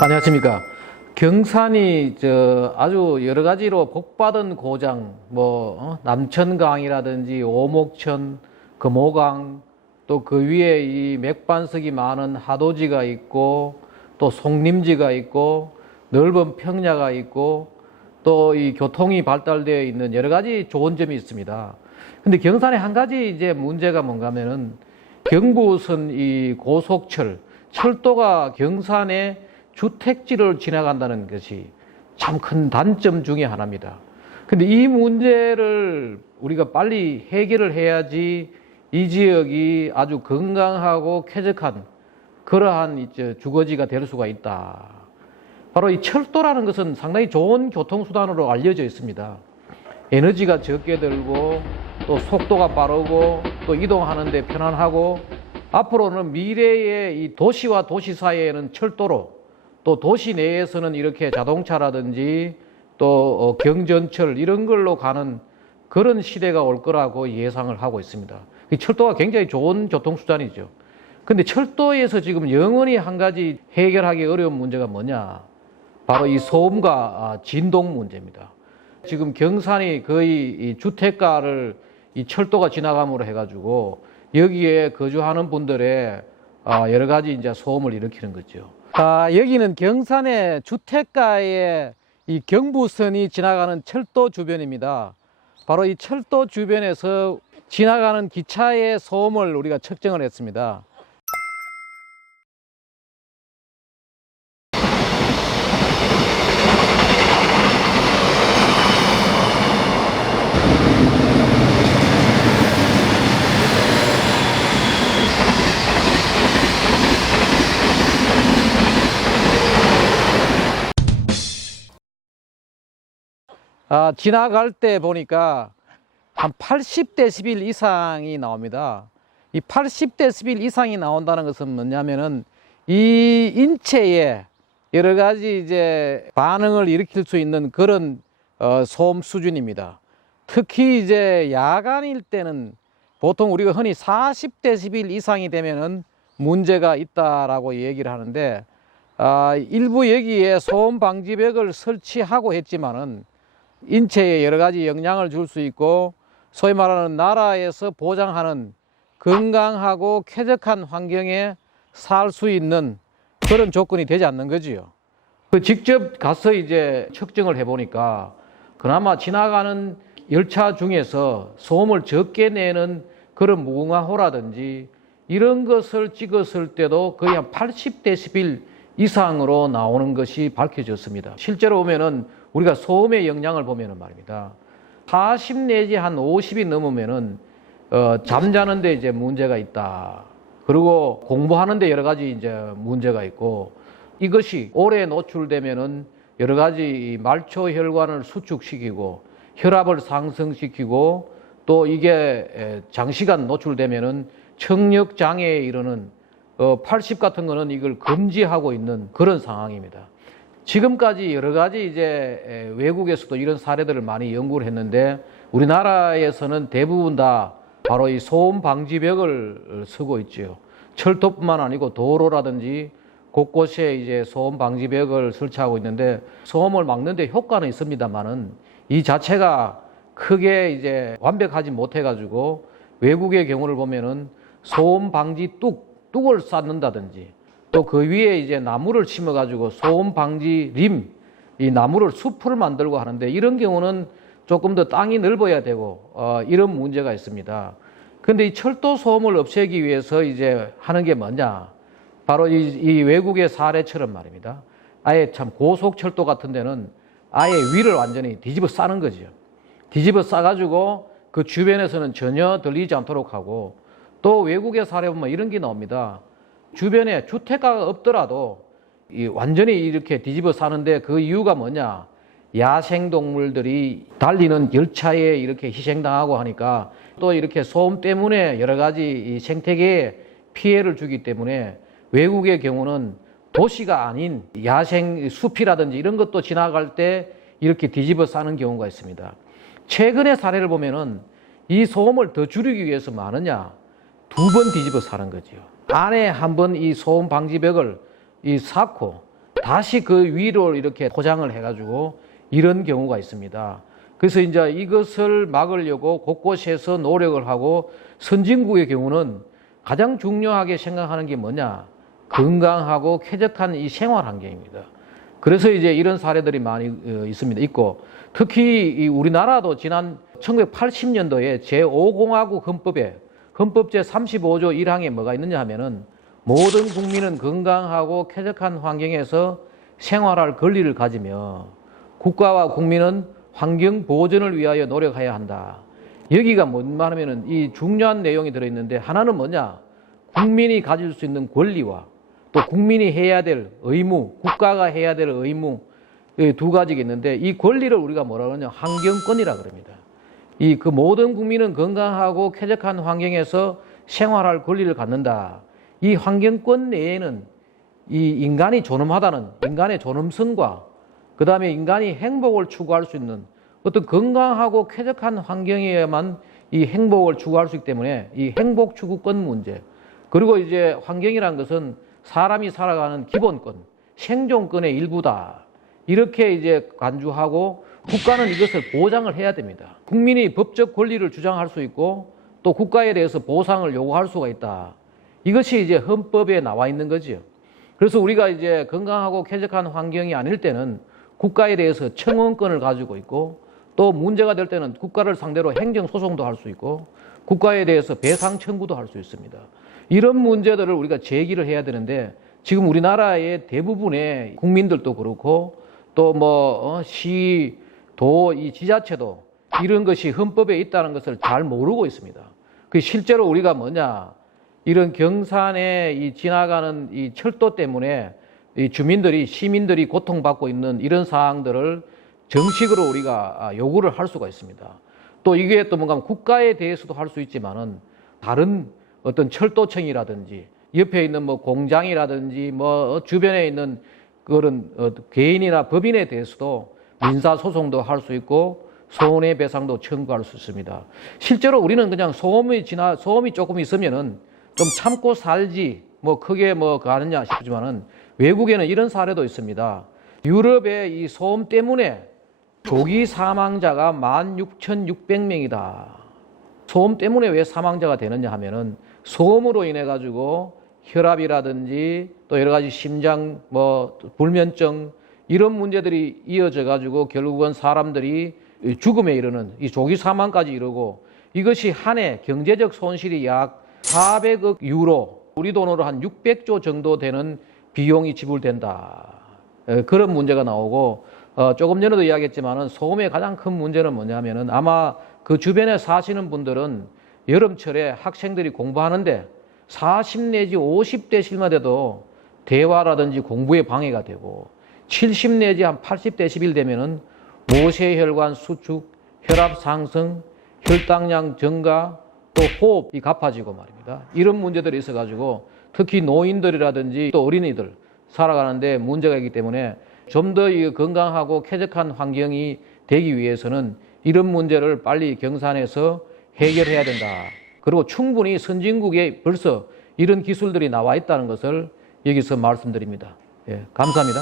안녕하십니까. 경산이 아주 여러 가지로 복받은 고장, 남천강이라든지 오목천, 금호강, 또 그 위에 이 맥반석이 많은 하도지가 있고, 또 송림지가 있고, 넓은 평야가 있고, 또 이 교통이 발달되어 있는 여러 가지 좋은 점이 있습니다. 근데 경산에 한 가지 이제 문제가 뭔가 하면은 경부선 이 고속철, 철도가 경산에 주택지를 지나간다는 것이 참 큰 단점 중에 하나입니다. 근데 이 문제를 우리가 빨리 해결을 해야지 이 지역이 아주 건강하고 쾌적한 그러한 주거지가 될 수가 있다. 바로 이 철도라는 것은 상당히 좋은 교통수단으로 알려져 있습니다. 에너지가 적게 들고 또 속도가 빠르고 또 이동하는 데 편안하고 앞으로는 미래의 이 도시와 도시 사이에는 철도로 또 도시 내에서는 이렇게 자동차라든지 또 경전철 이런 걸로 가는 그런 시대가 올 거라고 예상을 하고 있습니다. 철도가 굉장히 좋은 교통수단이죠. 근데 철도에서 지금 영원히 한 가지 해결하기 어려운 문제가 뭐냐? 바로 이 소음과 진동 문제입니다. 지금 경산이 거의 이 주택가를 이 철도가 지나감으로 해가지고 여기에 거주하는 분들의 여러 가지 이제 소음을 일으키는 거죠. 여기는 경산의 주택가에 이 경부선이 지나가는 철도 주변입니다. 바로 이 철도 주변에서 지나가는 기차의 소음을 우리가 측정을 했습니다. 지나갈 때 보니까 한 80dB 이상이 나옵니다. 이 80dB 이상이 나온다는 것은 뭐냐면은 이 인체에 여러 가지 이제 반응을 일으킬 수 있는 그런 소음 수준입니다. 특히 이제 야간일 때는 보통 우리가 흔히 40dB 이상이 되면은 문제가 있다라고 얘기를 하는데 일부 여기에 소음 방지벽을 설치하고 했지만은 인체에 여러 가지 영향을 줄 수 있고 소위 말하는 나라에서 보장하는 건강하고 쾌적한 환경에 살 수 있는 그런 조건이 되지 않는 거지요. 직접 가서 이제 측정을 해보니까 그나마 지나가는 열차 중에서 소음을 적게 내는 그런 무궁화호라든지 이런 것을 찍었을 때도 거의 한 80dB 이상으로 나오는 것이 밝혀졌습니다. 실제로 보면은 우리가 소음의 영향을 보면은 말입니다. 40 내지 한 50이 넘으면은 잠자는데 이제 문제가 있다. 그리고 공부하는데 여러 가지 이제 문제가 있고 이것이 오래 노출되면은 여러 가지 말초 혈관을 수축시키고 혈압을 상승시키고 또 이게 장시간 노출되면은 청력 장애에 이르는 80 같은 거는 이걸 금지하고 있는 그런 상황입니다. 지금까지 여러 가지 이제 외국에서도 이런 사례들을 많이 연구를 했는데 우리나라에서는 대부분 다 바로 이 소음 방지벽을 쓰고 있죠. 철도뿐만 아니고 도로라든지 곳곳에 이제 소음 방지벽을 설치하고 있는데 소음을 막는데 효과는 있습니다만은 이 자체가 크게 이제 완벽하지 못해가지고 외국의 경우를 보면은 소음 방지 뚝을 쌓는다든지 또 그 위에 이제 나무를 심어 가지고 소음 방지 이 나무를 숲을 만들고 하는데 이런 경우는 조금 더 땅이 넓어야 되고 이런 문제가 있습니다. 근데 이 철도 소음을 없애기 위해서 이제 하는 게 뭐냐? 바로 이 외국의 사례처럼 말입니다. 아예 참 고속철도 같은 데는 아예 위를 완전히 뒤집어 싸는 거죠. 뒤집어 싸 가지고 그 주변에서는 전혀 들리지 않도록 하고 또 외국의 사례 보면 이런 게 나옵니다. 주변에 주택가가 없더라도 완전히 이렇게 뒤집어 사는데 그 이유가 뭐냐? 야생동물들이 달리는 열차에 이렇게 희생당하고 하니까 또 이렇게 소음 때문에 여러 가지 생태계에 피해를 주기 때문에 외국의 경우는 도시가 아닌 야생 숲이라든지 이런 것도 지나갈 때 이렇게 뒤집어 싸는 경우가 있습니다. 최근의 사례를 보면은 이 소음을 더 줄이기 위해서 뭐 하느냐? 2번 뒤집어 싸는 거죠. 안에 한번 이 소음 방지벽을 쌓고 다시 그 위로 이렇게 포장을 해가지고 이런 경우가 있습니다. 그래서 이제 이것을 막으려고 곳곳에서 노력을 하고 선진국의 경우는 가장 중요하게 생각하는 게 뭐냐? 건강하고 쾌적한 이 생활 환경입니다. 그래서 이제 이런 사례들이 많이 있습니다. 있고 특히 우리나라도 지난 1980년도에 제5공화국 헌법에 헌법 제35조 1항에 뭐가 있느냐 하면은 모든 국민은 건강하고 쾌적한 환경에서 생활할 권리를 가지며 국가와 국민은 환경 보존을 위하여 노력해야 한다. 여기가 뭔 말하면은 이 중요한 내용이 들어있는데 하나는 뭐냐? 국민이 가질 수 있는 권리와 또 국민이 해야 될 의무, 국가가 해야 될 의무 두 가지가 있는데 이 권리를 우리가 뭐라 그러냐? 환경권이라 그럽니다. 그 모든 국민은 건강하고 쾌적한 환경에서 생활할 권리를 갖는다. 이 환경권 내에는 이 인간이 존엄하다는 인간의 존엄성과 그 다음에 인간이 행복을 추구할 수 있는 어떤 건강하고 쾌적한 환경에만 이 행복을 추구할 수 있기 때문에 이 행복 추구권 문제 그리고 이제 환경이란 것은 사람이 살아가는 기본권, 생존권의 일부다. 이렇게 이제 간주하고 국가는 이것을 보장을 해야 됩니다. 국민이 법적 권리를 주장할 수 있고 또 국가에 대해서 보상을 요구할 수가 있다. 이것이 이제 헌법에 나와 있는 거지요. 그래서 우리가 이제 건강하고 쾌적한 환경이 아닐 때는 국가에 대해서 청원권을 가지고 있고 또 문제가 될 때는 국가를 상대로 행정소송도 할 수 있고 국가에 대해서 배상 청구도 할 수 있습니다. 이런 문제들을 우리가 제기를 해야 되는데 지금 우리나라의 대부분의 국민들도 그렇고 또 뭐 시, 도, 이 지자체도 이런 것이 헌법에 있다는 것을 잘 모르고 있습니다. 그 실제로 우리가 뭐냐 이런 경산에 이 지나가는 이 철도 때문에 이 주민들이 시민들이 고통받고 있는 이런 사항들을 정식으로 우리가 요구를 할 수가 있습니다. 또 이게 또 뭔가 국가에 대해서도 할 수 있지만은 다른 어떤 철도청이라든지 옆에 있는 뭐 공장이라든지 뭐 주변에 있는 그런 개인이나 법인에 대해서도 민사소송도 할 수 있고 손해배상도 청구할 수 있습니다. 실제로 우리는 그냥 소음이 조금 있으면은 좀 참고 살지 뭐 크게 뭐 가느냐 싶지만은 외국에는 이런 사례도 있습니다. 유럽의 이 소음 때문에 조기 사망자가 16,600명이다. 소음 때문에 왜 사망자가 되느냐 하면은 소음으로 인해 가지고 혈압이라든지 또 여러 가지 심장 뭐 불면증 이런 문제들이 이어져 가지고 결국은 사람들이 죽음에 이르는 이 조기 사망까지 이르고 이것이 한 해 경제적 손실이 약 400억 유로 우리 돈으로 한 600조 정도 되는 비용이 지불된다. 그런 문제가 나오고 조금 전에도 이야기했지만은 소음의 가장 큰 문제는 뭐냐면은 아마 그 주변에 사시는 분들은 여름철에 학생들이 공부하는데 40 내지 50데시벨만 돼도 대화라든지 공부에 방해가 되고 70 내지 한 80데시벨 되면은 모세혈관 수축, 혈압 상승, 혈당량 증가, 또 호흡이 가파지고 말입니다. 이런 문제들이 있어가지고 특히 노인들이라든지 또 어린이들 살아가는데 문제가 있기 때문에 좀 더 건강하고 쾌적한 환경이 되기 위해서는 이런 문제를 빨리 경산해서 해결해야 된다. 그리고 충분히 선진국에 벌써 이런 기술들이 나와 있다는 것을 여기서 말씀드립니다. 예, 감사합니다.